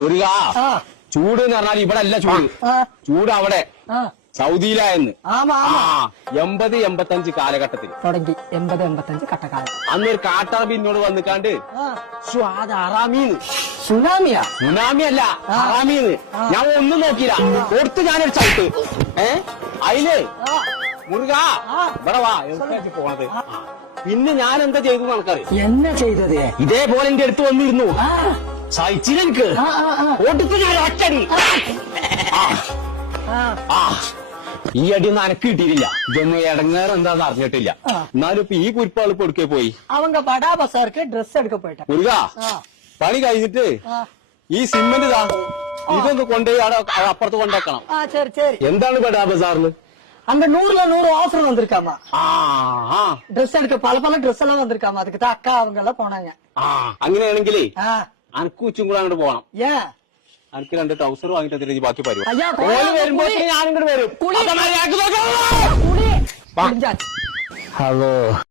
ഒരു ചൂട് എന്ന് പറഞ്ഞാൽ ഇവിടെ അല്ല ചൂട് ചൂട് അവിടെ. സൗദിയിലായെന്ന് എൺപത് എൺപത്തഞ്ച് കാലഘട്ടത്തിൽ തുടങ്ങി. എൺപത് എൺപത്തഞ്ച് കട്ടക്കാലം അന്നൊരു കാട്ടാബി എന്നോട് വന്നിക്കാണ്ട് അത് അറാമീന്ന്. സുനാമിയാ? സുനാമി അല്ല അറാമീന്ന്. ഞാൻ ഒന്നും നോക്കിയില്ല. കൊടുത്ത് ഞാനൊരു ചവിട്ട്. ഏ? അയിൽ. മുരുക. ഇവിടെ വാ പോണത്? പിന്നെ ഞാൻ എന്താ ചെയ്തു നടക്കാറ് എന്നാ ചെയ്തത്? ഇതേപോലെ എന്റെ അടുത്ത് വന്നിരുന്നു. ആ സഹിച്ചില്ല എനിക്ക് ആ ആ ആ കൊടുത്ത് ഞാൻ ഒറ്റടി ആ ആ ആ ഈ അടിയൊന്നും അനക്ക് കിട്ടിയിട്ടില്ല ഇതൊന്നും ഇടങ്ങേറ് എന്താന്ന് അറിഞ്ഞിട്ടില്ല ആ. എന്നാലും ഇപ്പൊ ഈ കുരിപ്പാള് കൊടുക്കേ പോയി அவங்க படா பசாருக்கு ட்ரெஸ் எடுக்க போயிட்டேன் മുരുക ആ പണി കഴിഞ്ഞിട്ട് ആ ഈ സിമെന്റ് ഇതാ ഇതൊന്ന് കൊണ്ടുപോയി അവിടെ അപ്പുറത്ത് കൊണ്ടേക്കണം ஆ சரி சரி എന്താണ് ബഡാ ബസാറില് அந்த நூறுல நூறு ஆஃபர் வந்திருக்காமா ആ ആ ட்ரெஸ் எடுக்க பல பல ட்ரெஸ் எல்லாம் வந்திருக்காமா அதுக்கு தான் அக்கா அவங்க எல்லாம் போனாங்க ആ അങ്ങനെയാണെങ്കിലേ ஆ അനക്ക് ഉച്ചും കൂടെ അങ്ങോട്ട് പോകണം ഏ അനക്ക് രണ്ട് ട്രൗസർ വാങ്ങിട്ട് ഈ ബാക്കി പരിപാടി? അയ്യാ, കുളി, ഓൾ വരുമ്പോ കുളി. ഞാനിങ്ങോട്ട് വരും. കുളി. അപ്പൊ മര്യാദയ്ക്ക് ഹലോ.